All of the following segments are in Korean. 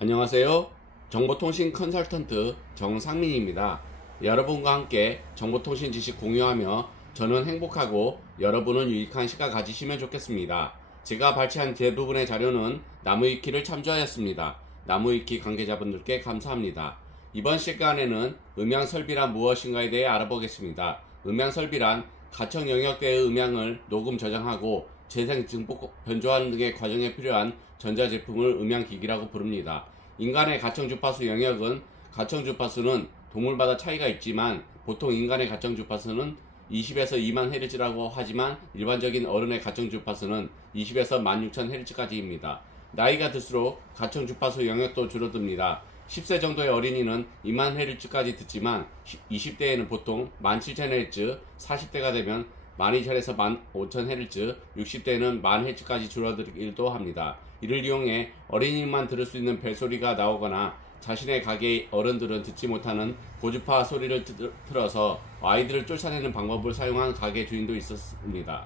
안녕하세요. 정보통신 컨설턴트 정상민입니다. 여러분과 함께 정보통신 지식 공유하며 저는 행복하고 여러분은 유익한 시간 가지시면 좋겠습니다. 제가 발췌한 대부분의 자료는 나무위키를 참조하였습니다. 나무위키 관계자분들께 감사합니다. 이번 시간에는 음향설비란 무엇인가에 대해 알아보겠습니다. 음향설비란 가청 영역대의 음향을 녹음 저장하고 재생, 증폭, 변조하는 등의 과정에 필요한 전자제품을 음향기기라고 부릅니다. 인간의 가청주파수 영역은 가청주파수는 동물마다 차이가 있지만 보통 인간의 가청주파수는 20에서 2만 헤르츠라고 하지만 일반적인 어른의 가청주파수는 20에서 16,000헤르츠까지입니다. 나이가 들수록 가청주파수 영역도 줄어듭니다. 10세 정도의 어린이는 2만 헤르츠까지 듣지만 20대에는 보통 17,000헤르츠, 40대가 되면 12,000에서 15,000헤르츠, 60대에는 10,000헤르츠까지 줄어들기도 합니다. 이를 이용해 어린이만 들을 수 있는 벨소리가 나오거나 자신의 가게의 어른들은 듣지 못하는 고주파 소리를 틀어서 아이들을 쫓아내는 방법을 사용한 가게 주인도 있었습니다.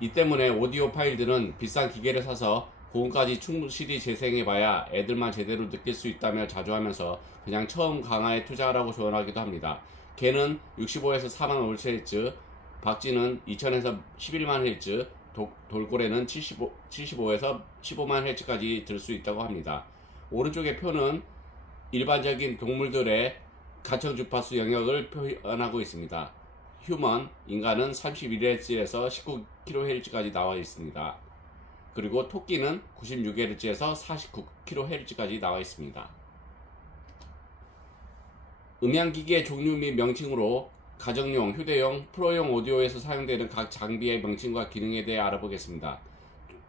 이 때문에 오디오 파일들은 비싼 기계를 사서 고음까지 충실히 재생해봐야 애들만 제대로 느낄 수 있다며 자주 하면서 그냥 처음 강화에 투자하라고 조언하기도 합니다. 개는 65에서 4만 Hz, 박쥐는 2000에서 11만 Hz, 돌고래는 75에서 15만 Hz까지 들 수 있다고 합니다. 오른쪽의 표는 일반적인 동물들의 가청주파수 영역을 표현하고 있습니다. 휴먼, 인간은 31Hz에서 19kHz까지 나와 있습니다. 그리고 토끼는 96Hz에서 49kHz까지 나와 있습니다. 음향기기의 종류 및 명칭으로 가정용, 휴대용, 프로용 오디오에서 사용되는 각 장비의 명칭과 기능에 대해 알아보겠습니다.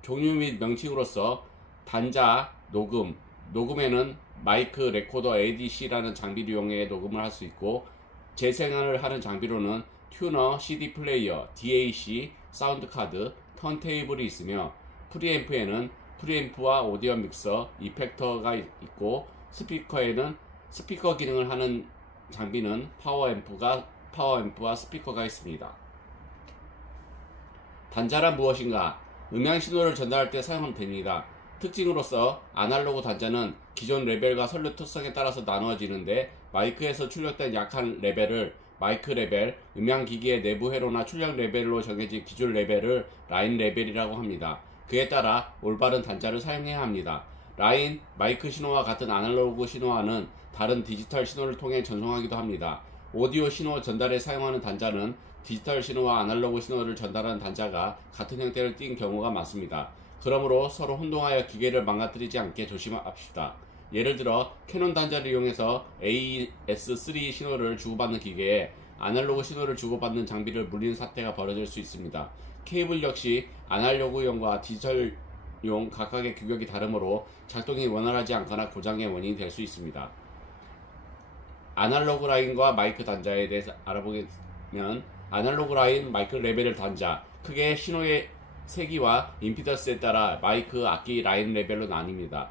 종류 및 명칭으로서 단자, 녹음에는 마이크, 레코더, ADC라는 장비를 이용해 녹음을 할 수 있고, 재생을 하는 장비로는 튜너, CD 플레이어, DAC, 사운드 카드, 턴테이블이 있으며, 프리앰프에는 프리앰프와 오디오 믹서, 이펙터가 있고, 스피커에는 스피커 기능을 하는 장비는 파워앰프와 스피커가 있습니다. 단자란 무엇인가? 음향 신호를 전달할 때 사용하면 됩니다. 특징으로서 아날로그 단자는 기존 레벨과 선료 특성에 따라서 나누어지는데, 마이크에서 출력된 약한 레벨을 마이크 레벨, 음향기기의 내부 회로나 출력 레벨로 정해진 기준 레벨을 라인 레벨이라고 합니다. 그에 따라 올바른 단자를 사용해야 합니다. 라인, 마이크 신호와 같은 아날로그 신호와는 다른 디지털 신호를 통해 전송하기도 합니다. 오디오 신호 전달에 사용하는 단자는 디지털 신호와 아날로그 신호를 전달하는 단자가 같은 형태를 띈 경우가 많습니다. 그러므로 서로 혼동하여 기계를 망가뜨리지 않게 조심합시다. 예를 들어 캐논 단자를 이용해서 AES3 신호를 주고받는 기계에 아날로그 신호를 주고받는 장비를 물리는 사태가 벌어질 수 있습니다. 케이블 역시 아날로그용과 디지털용 각각의 규격이 다르므로 작동이 원활하지 않거나 고장의 원인이 될 수 있습니다. 아날로그 라인과 마이크 단자에 대해서 알아보면, 아날로그 라인 마이크 레벨 단자, 크게 신호의 세기와 임피던스에 따라 마이크, 악기, 라인 레벨로 나뉩니다.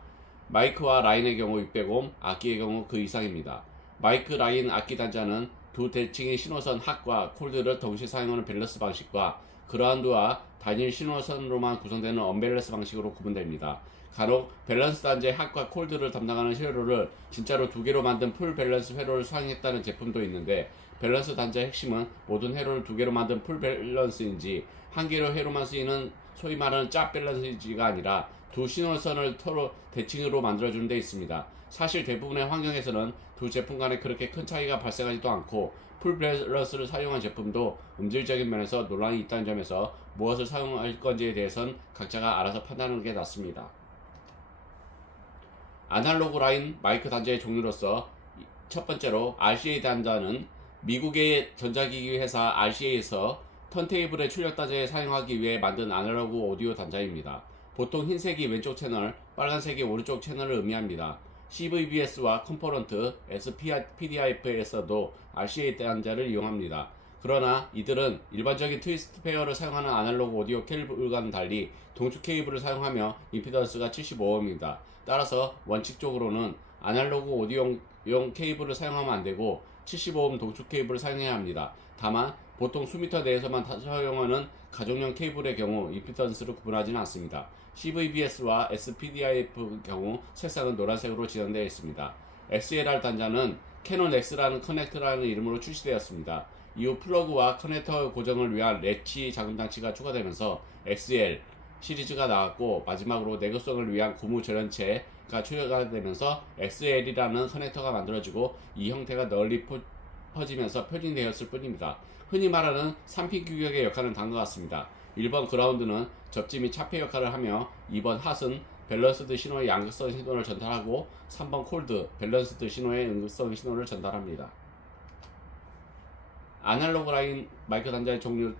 마이크와 라인의 경우 600옴, 악기의 경우 그 이상입니다. 마이크, 라인, 악기 단자는 두 대칭의 신호선 핫과 콜드를 동시에 사용하는 밸런스 방식과 그라운드와 단일 신호선으로만 구성되는 언밸런스 방식으로 구분됩니다. 간혹 밸런스 단자의 핫과 콜드를 담당하는 회로를 진짜로 두 개로 만든 풀 밸런스 회로를 사용했다는 제품도 있는데, 밸런스 단자의 핵심은 모든 회로를 두 개로 만든 풀 밸런스인지 한 개로 회로만 쓰이는 소위 말하는 짭 밸런스인지가 아니라 두 신호선을 서로 대칭으로 만들어주는 데 있습니다. 사실 대부분의 환경에서는 두 제품 간에 그렇게 큰 차이가 발생하지도 않고, 풀 밸런스를 사용한 제품도 음질적인 면에서 논란이 있다는 점에서 무엇을 사용할 건지에 대해서는 각자가 알아서 판단하는 게 낫습니다. 아날로그 라인 마이크 단자의 종류로서 첫 번째로 RCA 단자는 미국의 전자기기 회사 RCA에서 턴테이블의 출력 단자에 사용하기 위해 만든 아날로그 오디오 단자입니다. 보통 흰색이 왼쪽 채널, 빨간색이 오른쪽 채널을 의미합니다. CVBS와 컴포넌트, SPDIF에서도 RCA 단자를 이용합니다. 그러나 이들은 일반적인 트위스트 페어를 사용하는 아날로그 오디오 케이블과는 달리 동축 케이블을 사용하며 임피던스가 75Ω입니다. 따라서 원칙적으로는 아날로그 오디오용 케이블을 사용하면 안되고 75Ω 동축 케이블을 사용해야 합니다. 다만 보통 수미터 내에서만 사용하는 가정용 케이블의 경우 임피던스를 구분하지는 않습니다. CVBS와 SPDIF 경우 색상은 노란색으로 지정되어 있습니다. XLR 단자는 캐논 X라는 커넥터라는 이름으로 출시되었습니다. 이후 플러그와 커넥터 고정을 위한 래치 잠금 장치가 추가되면서 XL 시리즈가 나왔고, 마지막으로 내구성을 위한 고무 절연체가 추가되면서 XL이라는 커넥터가 만들어지고 이 형태가 널리 퍼지면서 표준되었을 뿐입니다. 흔히 말하는 3핀 규격의 역할은 다음과 같습니다. 1번 그라운드는 접지 및 차폐 역할을 하며, 2번 핫은 밸런스드 신호의 양극성 신호를 전달하고, 3번 콜드 밸런스드 신호의 음극성 신호를 전달합니다. 아날로그 라인 마이크 단자의 종류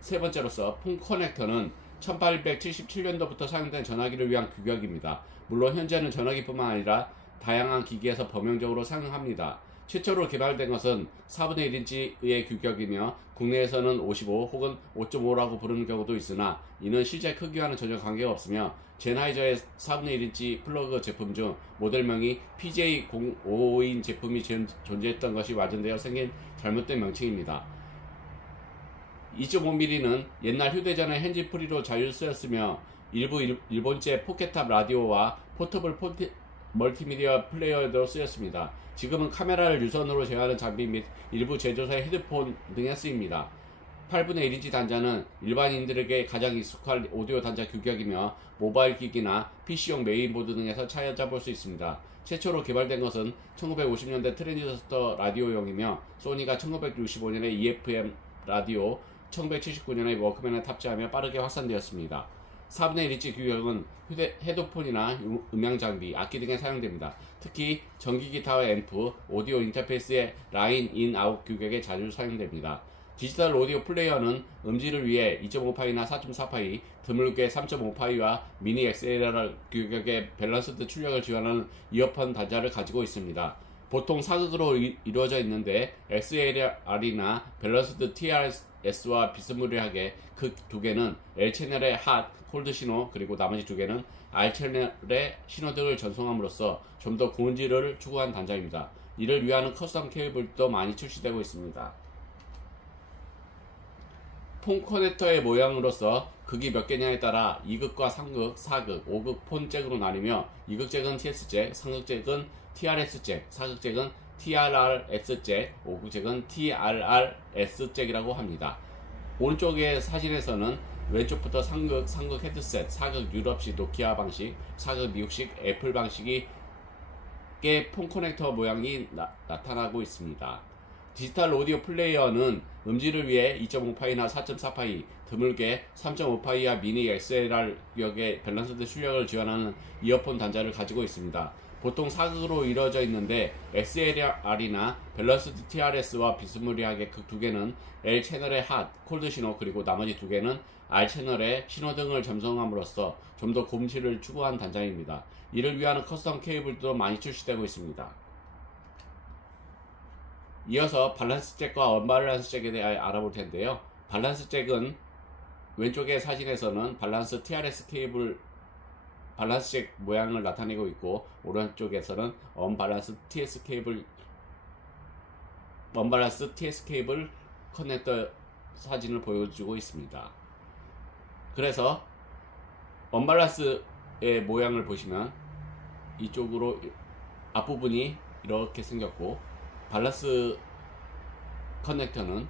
세 번째로서 폰 커넥터는 1877년도부터 사용된 전화기를 위한 규격입니다. 물론 현재는 전화기뿐만 아니라 다양한 기기에서 범용적으로 사용합니다. 최초로 개발된 것은 4분의 1인치의 규격이며 국내에서는 55 혹은 5.5라고 부르는 경우도 있으나 이는 실제 크기와는 전혀 관계가 없으며, 제나이저의 4분의 1인치 플러그 제품 중 모델명이 PJ055인 제품이 존재했던 것이 와전되어 생긴 잘못된 명칭입니다. 2.5mm는 옛날 휴대전화 핸즈프리로 자주 쓰였으며 일부 일본제 포켓탑 라디오와 포터블 멀티미디어 플레이어에도 쓰였습니다. 지금은 카메라를 유선으로 제어하는 장비 및 일부 제조사의 헤드폰 등에 쓰입니다. 8분의 1인치 단자는 일반인들에게 가장 익숙한 오디오 단자 규격이며 모바일 기기나 PC용 메인보드 등에서 찾아볼 수 있습니다. 최초로 개발된 것은 1950년대 트랜지스터 라디오용이며, 소니가 1965년에 EFM 라디오, 1979년에 워크맨에 탑재하며 빠르게 확산되었습니다. 4분의 1인치 규격은 헤드폰이나 음향 장비, 악기 등에 사용됩니다. 특히 전기 기타와 앰프, 오디오 인터페이스의 라인 인 아웃 규격에 자주 사용됩니다. 디지털 오디오 플레이어는 음질을 위해 2.5파이나 4.4파이, 드물게 3.5파이와 미니 XLR 규격의 밸런스드 출력을 지원하는 이어폰 단자를 가지고 있습니다. 보통 사극으로 이루어져 있는데 XLR이나 밸런스드 TRS와 비스무리하게 그 두 개는 L채널의 핫, 콜드 신호, 그리고 나머지 두 개는 R채널의 신호등을 전송함으로써 좀 더 고음질을 추구한 단자입니다. 이를 위한 커스텀 케이블도 많이 출시되고 있습니다. 폰 커넥터의 모양으로서 극이 몇 개냐에 따라 2극과 3극, 4극, 5극 폰 잭으로 나뉘며, 2극 잭은 TS 잭, 3극 잭은 TRS 잭, 4극 잭은 TRRS 잭, 5극 잭은 TRRS 잭이라고 합니다. 오른쪽의 사진에서는 왼쪽부터 3극 헤드셋, 4극 유럽식 노키아 방식, 4극 미국식 애플 방식의 폰 커넥터 모양이 나타나고 있습니다. 디지털 오디오 플레이어는 음질을 위해 2.5파이나 4.4파이, 드물게 3.5파이와 미니 XLR 격의 밸런스드 출력을 지원하는 이어폰 단자를 가지고 있습니다. 보통 사극으로 이루어져 있는데 XLR이나 밸런스드 TRS와 비스무리하게 그 두 개는 L 채널의 핫, 콜드 신호, 그리고 나머지 두 개는 R 채널의 신호등을 전송함으로써 좀 더 고음질을 추구한 단자입니다. 이를 위한 커스텀 케이블도 많이 출시되고 있습니다. 이어서 밸런스 잭과 언밸런스 잭에 대해 알아볼 텐데요. 밸런스 잭은 왼쪽의 사진에서는 밸런스 TRS 케이블 밸런스 잭 모양을 나타내고 있고, 오른쪽에서는 언밸런스 TS 케이블 커넥터 사진을 보여주고 있습니다. 그래서 언밸런스의 모양을 보시면 이쪽으로 앞부분이 이렇게 생겼고, 밸런스 커넥터는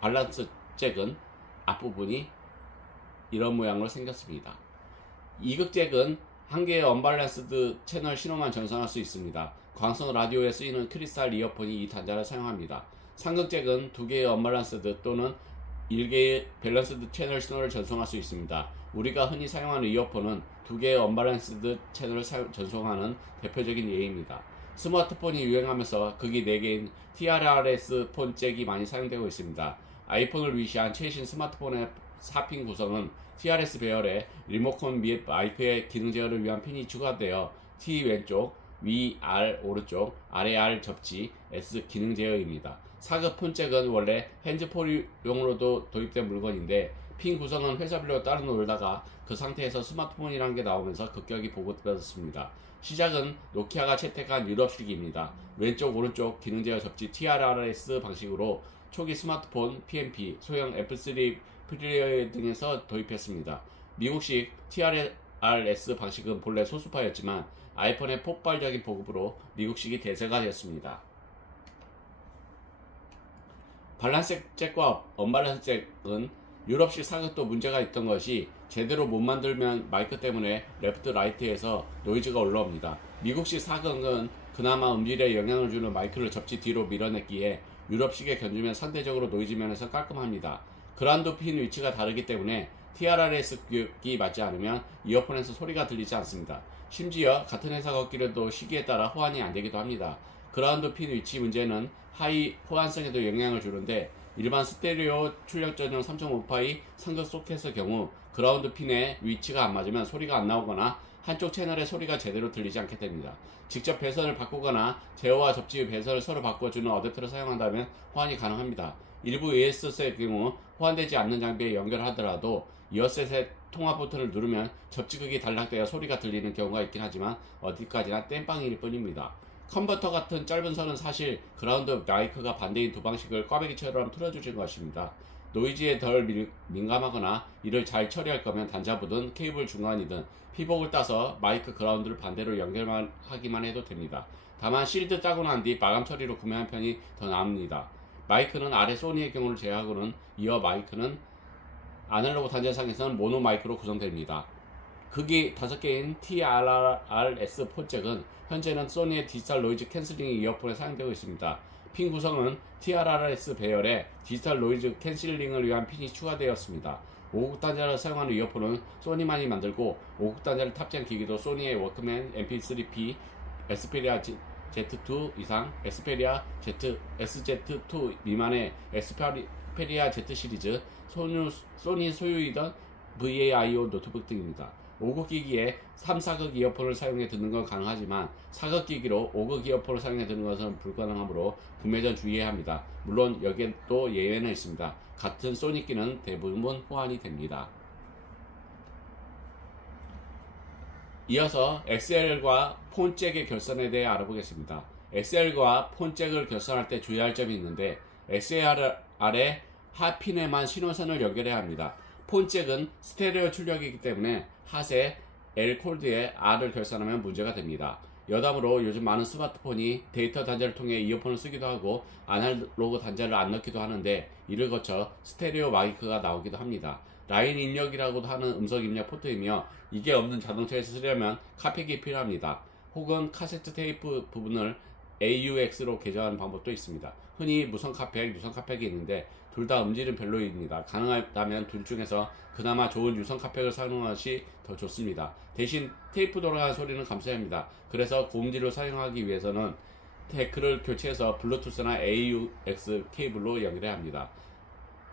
밸런스 잭은 앞부분이 이런 모양으로 생겼습니다. 2극 잭은 한 개의 언밸런스드 채널 신호만 전송할 수 있습니다. 광선 라디오에 쓰이는 크리스탈 이어폰이 이 단자를 사용합니다. 3극 잭은 두 개의 언밸런스드 또는 1개의 밸런스드 채널 신호를 전송할 수 있습니다. 우리가 흔히 사용하는 이어폰은 두 개의 언밸런스드 채널을 전송하는 대표적인 예입니다. 스마트폰이 유행하면서 극이 4개인 TRRS 폰 잭이 많이 사용되고 있습니다. 아이폰을 위시한 최신 스마트폰의 4핀 구성은 TRS 배열에 리모컨 및 마이크의 기능 제어를 위한 핀이 추가되어 T 왼쪽, 위 R 오른쪽, 아래 R 접지, S 기능 제어입니다. 4급 폰 잭은 원래 핸즈폰용으로도 도입된 물건인데, 핀 구성은 회사별로 따로 놀다가 그 상태에서 스마트폰이라는 게 나오면서 급격히 보급되었습니다. 시작은 노키아가 채택한 유럽식입니다. 왼쪽 오른쪽 기능 제어 접지 TRRS 방식으로 초기 스마트폰, PMP, 소형 MP3 플레이어 등에서 도입했습니다. 미국식 TRS 방식은 본래 소수파였지만 아이폰의 폭발적인 보급으로 미국식이 대세가 되었습니다. 밸런스 잭과 언밸런스 잭은 유럽식 사격도 문제가 있던 것이 제대로 못 만들면 마이크 때문에 레프트 라이트에서 노이즈가 올라옵니다. 미국식 사격은 그나마 음질에 영향을 주는 마이크를 접지 뒤로 밀어냈기에 유럽식에 견주면 상대적으로 노이즈 면에서 깔끔합니다. 그라운드 핀 위치가 다르기 때문에 TRS 규격이 맞지 않으면 이어폰에서 소리가 들리지 않습니다. 심지어 같은 회사 걷기라도 시기에 따라 호환이 안되기도 합니다. 그라운드 핀 위치 문제는 하이 호환성에도 영향을 주는데 일반 스테레오 출력 전용 3.5파이 상극 소켓의 경우 그라운드 핀의 위치가 안 맞으면 소리가 안 나오거나 한쪽 채널의 소리가 제대로 들리지 않게 됩니다. 직접 배선을 바꾸거나 제어와 접지 배선을 서로 바꿔주는 어댑터를 사용한다면 호환이 가능합니다. 일부 ESS의 경우 호환되지 않는 장비에 연결하더라도 이어셋의 통화 버튼을 누르면 접지극이 단락되어 소리가 들리는 경우가 있긴 하지만 어디까지나 땜빵일 뿐입니다. 컨버터 같은 짧은 선은 사실 그라운드 마이크가 반대인 두 방식을 꽈배기처럼 틀어주신 것입니다. 노이즈에 덜 민감하거나 이를 잘 처리할 거면 단자부든 케이블 중간이든 피복을 따서 마이크 그라운드를 반대로 연결만 하기만 해도 됩니다. 다만 실드 따고 난 뒤 마감 처리로 구매한 편이 더 나옵니다. 마이크는 아래 소니의 경우를 제외하고는 이어 마이크는 아날로그 단자상에서는 모노 마이크로 구성됩니다. 극이 5개인 TRS 폰잭은 현재는 소니의 디지털 노이즈 캔슬링 이어폰에 사용되고 있습니다. 핀 구성은 TRS 배열에 디지털 노이즈 캔슬링을 위한 핀이 추가되었습니다. 5국 단자를 사용하는 이어폰은 소니만이 만들고 5국 단자를 탑재한 기기도 소니의 워크맨 MP3P, 에스페리아 Z2 이상, 에스페리아 SZ2 미만의 에스페리아 Z 시리즈, 소니 소유이던 VAIO 노트북 등입니다. 5국 기기에 3, 4극 이어폰을 사용해 듣는 건 가능하지만 4극 기기로 5극 이어폰을 사용해 듣는 것은 불가능하므로 구매 전 주의해야 합니다. 물론 여기에 또 예외는 있습니다. 같은 소니끼는 대부분 호환이 됩니다. 이어서 XL과 폰잭의 결선에 대해 알아보겠습니다. XL과 폰잭을 결선할 때 주의할 점이 있는데 XLR의 하핀에만 신호선을 연결해야 합니다. 폰잭은 스테레오 출력이기 때문에 핫에 L 콜드에 R을 결선하면 문제가 됩니다. 여담으로 요즘 많은 스마트폰이 데이터 단자를 통해 이어폰을 쓰기도 하고 아날로그 단자를 안 넣기도 하는데 이를 거쳐 스테레오 마이크가 나오기도 합니다. 라인 입력이라고도 하는 음성 입력 포트이며 이게 없는 자동차에서 쓰려면 카팩이 필요합니다. 혹은 카세트 테이프 부분을 AUX로 개조하는 방법도 있습니다. 흔히 무선 카팩, 유선 카팩이 있는데 둘 다 음질은 별로입니다. 가능하다면 둘 중에서 그나마 좋은 유선 카팩을 사용하는 것이 더 좋습니다. 대신 테이프 돌아가는 소리는 감수해야 합니다. 그래서 고음질을 사용하기 위해서는 데크를 교체해서 블루투스나 AUX 케이블로 연결해야 합니다.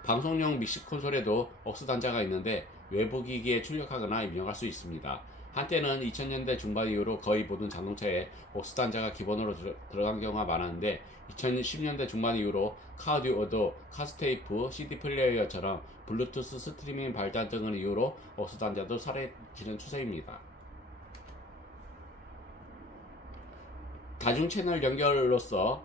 방송용 믹시 콘솔에도 억스 단자가 있는데 외부 기기에 출력하거나 입력할 수 있습니다. 한때는 2000년대 중반 이후로 거의 모든 자동차에 억스 단자가 기본으로 들어간 경우가 많았는데 2010년대 중반 이후로 카오디오도 카스테이프, CD 플레이어처럼 블루투스 스트리밍 발달 등을 이유로 억스 단자도 사라지는 추세입니다. 다중 채널 연결로서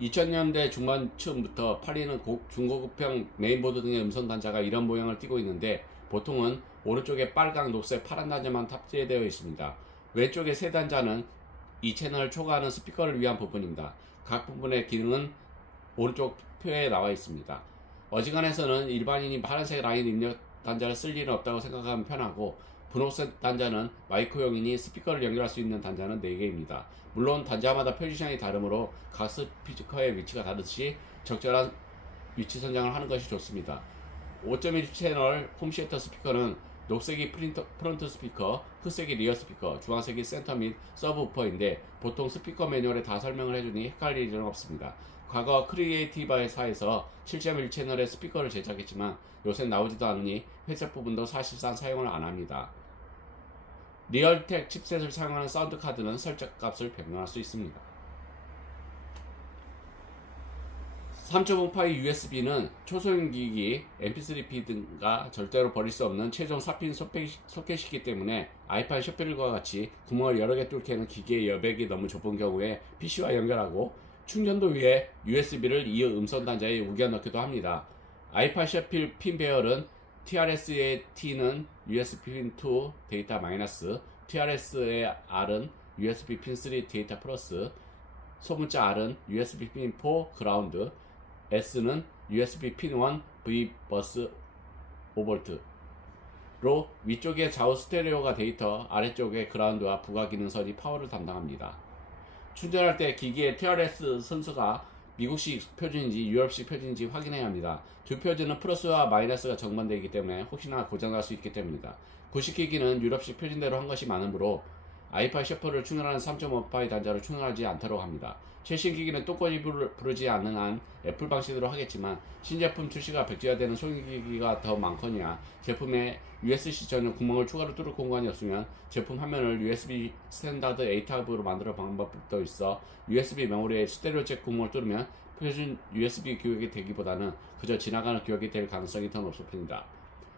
2000년대 중반쯤부터 팔리는 중고급형 메인보드 등의 음성 단자가 이런 모양을 띠고 있는데 보통은 오른쪽에 빨강, 녹색, 파란 단자만 탑재되어 있습니다. 왼쪽의 세 단자는 이 채널을 초과하는 스피커를 위한 부분입니다. 각 부분의 기능은 오른쪽 표에 나와 있습니다. 어지간해서는 일반인이 파란색 라인 입력 단자를 쓸 일은 없다고 생각하면 편하고 분홍색 단자는 마이크용이니 스피커를 연결할 수 있는 단자는 4개입니다. 물론 단자마다 표지션이 다르므로 각 스피커의 위치가 다르듯이 적절한 위치 선정을 하는 것이 좋습니다. 5.1 채널 홈시애터 스피커는 녹색이 프론트 스피커, 흑색이 리어 스피커, 주황색이 센터 및 서브 우퍼인데 보통 스피커 매뉴얼에 다 설명을 해주니 헷갈릴 일은 없습니다. 과거 크리에이티브사에서 7.1 채널의 스피커를 제작했지만 요새 나오지도 않으니 회색 부분도 사실상 사용을 안합니다. 리얼텍 칩셋을 사용하는 사운드 카드는 설정값을 변경할 수 있습니다. 3.5파이 USB는 초소형 기기, MP3P 등과 절대로 버릴 수 없는 최종 삽입 소켓이기 때문에 아이팟 셔플과 같이 구멍을 여러 개 뚫게 하는 기기의 여백이 너무 좁은 경우에 PC와 연결하고 충전도 위에 USB를 이 음성 단자에 우겨 넣기도 합니다. i8 셔필 핀 배열은 TRS의 T는 USB 핀 2 데이터 마이너스, TRS의 R은 USB 핀 3 데이터 플러스, 소문자 R은 USB 핀 4 그라운드, S는 USB 핀 1 V 버스 5V로 위쪽에 좌우 스테레오가 데이터, 아래쪽에 그라운드와 부가 기능선이 파워를 담당합니다. 충전할 때 기기의 TRS 선수가 미국식 표준인지 유럽식 표준인지 확인해야 합니다. 두 표준은 플러스와 마이너스가 정반대이기 때문에 혹시나 고장날 수 있기 때문입니다. 구식 기기는 유럽식 표준대로 한 것이 많으므로 i8 셔플을 충전하는 3.5파이 단자로 충전하지 않도록 합니다. 최신 기기는 똥꼬지 부르지 않는 한 애플 방식으로 하겠지만 신제품 출시가 백지화되는 소형기기가 더 많거니와 제품에 USB-C 전용 구멍을 추가로 뚫을 공간이 없으면 제품 화면을 USB 스탠다드 A타입으로 만들 방법도 있어 USB 메모리에 스테레오 잭 구멍을 뚫으면 표준 USB 규격이 되기보다는 그저 지나가는 규격이 될 가능성이 더 높습니다.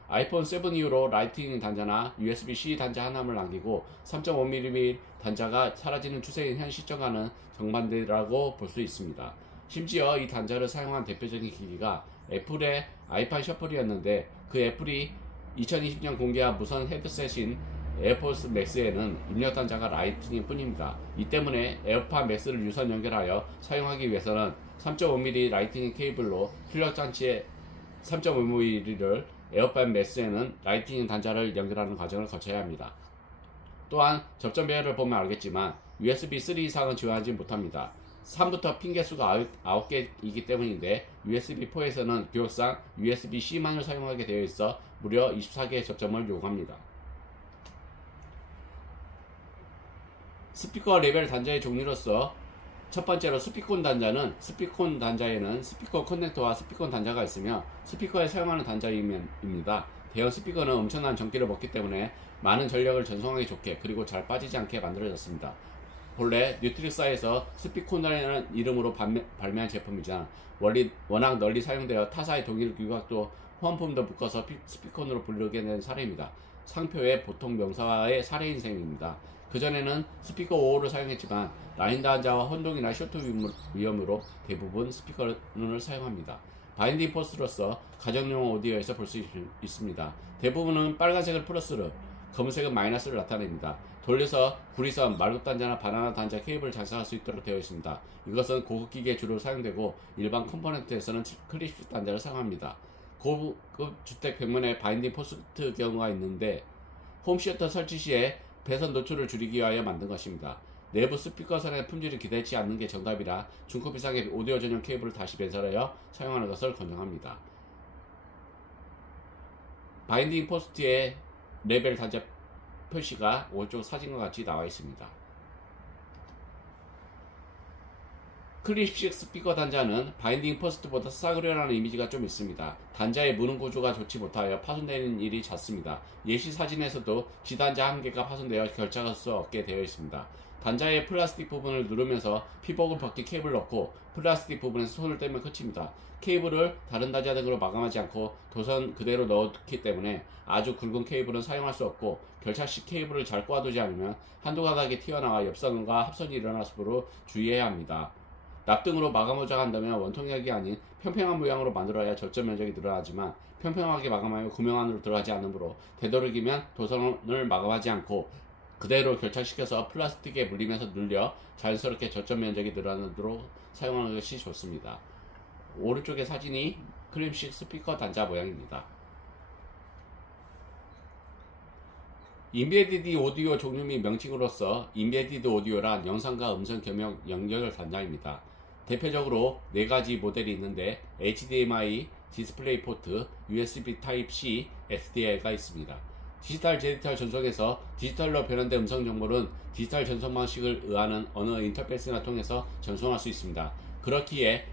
아이폰 7 이후로 라이트닝 단자나 USB-C 단자 하나를 남기고 3.5mm 단자가 사라지는 추세인 현 시점과는 정반대라고 볼 수 있습니다. 심지어 이 단자를 사용한 대표적인 기기가 애플의 아이팟 셔플이었는데 그 애플이 2020년 공개한 무선 헤드셋인 에어포스 맥스에는 입력 단자가 라이트닝 뿐입니다. 이 때문에 에어팟 맥스를 유선 연결하여 사용하기 위해서는 3.5mm 라이트닝 케이블로 출력 장치에 3.5mm를 에어팟 맥스에는 라이트닝 단자를 연결하는 과정을 거쳐야 합니다. 또한 접점 배열을 보면 알겠지만 USB 3 이상은 지원하지 못합니다. 3부터 핀 개수가 9개이기 때문인데 USB4에서는 규격상 USB-C만을 사용하게 되어 있어 무려 24개의 접점을 요구합니다. 스피커 레벨 단자의 종류로서 첫 번째로 스피콘 단자는 스피콘 단자에는 스피커 커넥터와 스피콘 단자가 있으며 스피커에 사용하는 단자입니다. 대형 스피커는 엄청난 전기를 먹기 때문에 많은 전력을 전송하기 좋게 그리고 잘 빠지지 않게 만들어졌습니다. 본래 뉴트릭사에서 스피콘이라는 이름으로 발매한 제품이자 워낙 널리 사용되어 타사의 동일 규격도 호환품도 묶어서 스피콘으로 부르게 된 사례입니다. 상표의 보통 명사와의 사례 인생입니다. 그전에는 스피커 5호를 사용했지만 라인 단자와 혼동이나 쇼트 위험으로 대부분 스피커를 사용합니다. 바인딩 포스로서 가정용 오디오에서 볼 수 있습니다. 대부분은 빨간색을 플러스를, 검은색은 마이너스를 나타냅니다. 돌려서 구리선, 말굽단자나 바나나 단자 케이블을 장착할 수 있도록 되어 있습니다. 이것은 고급 기기에 주로 사용되고 일반 컴포넌트에서는 클립식 단자를 사용합니다. 고급 주택 벽면에 바인딩 포스트 경우가 있는데 홈시어터 설치 시에 배선 노출을 줄이기 위하여 만든 것입니다. 내부 스피커선의 품질이 기대치 않는 게 정답이라 중급 이상의 오디오 전용 케이블을 다시 배설하여 사용하는 것을 권장합니다. 바인딩 포스트의 레벨 단자 표시가 오른쪽 사진과 같이 나와 있습니다. 클립식 스피커 단자는 바인딩 포스트보다 싸구려라는 이미지가 좀 있습니다. 단자의 무는 구조가 좋지 못하여 파손되는 일이 잦습니다. 예시 사진에서도 지단자 한 개가 파손되어 결착할 수 없게 되어 있습니다. 단자의 플라스틱 부분을 누르면서 피복을 벗긴 케이블을 넣고 플라스틱 부분에서 손을 떼면 끝입니다. 케이블을 다른 단자 등으로 마감하지 않고 도선 그대로 넣기 때문에 아주 굵은 케이블은 사용할 수 없고 결착 시 케이블을 잘 꼬아두지 않으면 한두 가닥이 튀어나와 엽선과 합선이 일어날 수 있으므로 주의해야 합니다. 납등으로 마감하자 한다면 원통약이 아닌 평평한 모양으로 만들어야 절전 면적이 늘어나지만 평평하게 마감하여 구멍 안으로 들어가지 않으므로 되도록이면 도선을 마감하지 않고 그대로 결착시켜서 플라스틱에 물리면서 늘려 자연스럽게 절전 면적이 늘어나도록 사용하는 것이 좋습니다. 오른쪽의 사진이 클립식 스피커 단자 모양입니다. 인베디드 오디오 종류 및 명칭으로서 인베디드 오디오란 영상과 음성 겸용 연결 단자입니다. 대표적으로 4가지 모델이 있는데 HDMI, 디스플레이 포트, USB Type-C, XDR가 있습니다. 디지털 디지털 전송에서 디지털로 변환된 음성 정보는 디지털 전송 방식을 의하는 어느 인터페이스나 통해서 전송할 수 있습니다. 그렇기에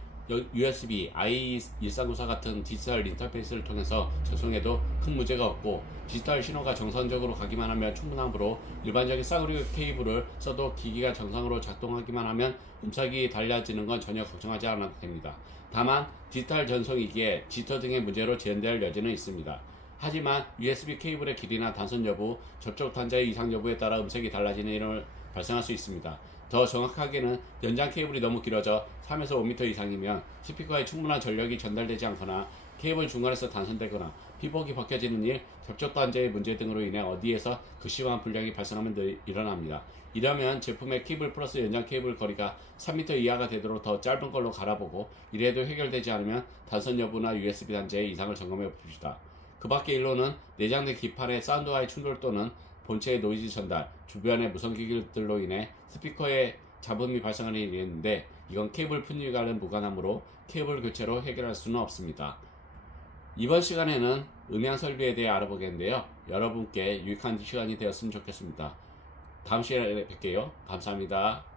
USB, i1394 같은 디지털 인터페이스를 통해서 전송해도 큰 문제가 없고 디지털 신호가 정상적으로 가기만 하면 충분하므로 일반적인 싸구려 케이블을 써도 기기가 정상으로 작동하기만 하면 음색이 달라지는 건 전혀 걱정하지 않아도 됩니다. 다만 디지털 전송이기에 지터 등의 문제로 지연될 여지는 있습니다. 하지만 USB 케이블의 길이나 단선 여부, 접촉 단자의 이상 여부에 따라 음색이 달라지는 일은 발생할 수 있습니다. 더 정확하게는 연장 케이블이 너무 길어져 3에서 5m 이상이면 스피커에 충분한 전력이 전달되지 않거나 케이블 중간에서 단선되거나 피복이 벗겨지는 일, 접촉 단자의 문제 등으로 인해 어디에서 극심한 불량이 발생하면 일어납니다. 이러면 제품의 케이블 플러스 연장 케이블 거리가 3m 이하가 되도록 더 짧은 걸로 갈아보고 이래도 해결되지 않으면 단선 여부나 USB 단자의 이상을 점검해 봅시다. 그 밖의 일로는 내장된 기판의 사운드와의 충돌 또는 본체의 노이즈 전달, 주변의 무선기기들로 인해 스피커에 잡음이 발생하는 일이 있는데 이건 케이블 분리과는 무관하므로 케이블 교체로 해결할 수는 없습니다. 이번 시간에는 음향 설비에 대해 알아보겠는데요. 여러분께 유익한 시간이 되었으면 좋겠습니다. 다음 시간에 뵐게요. 감사합니다.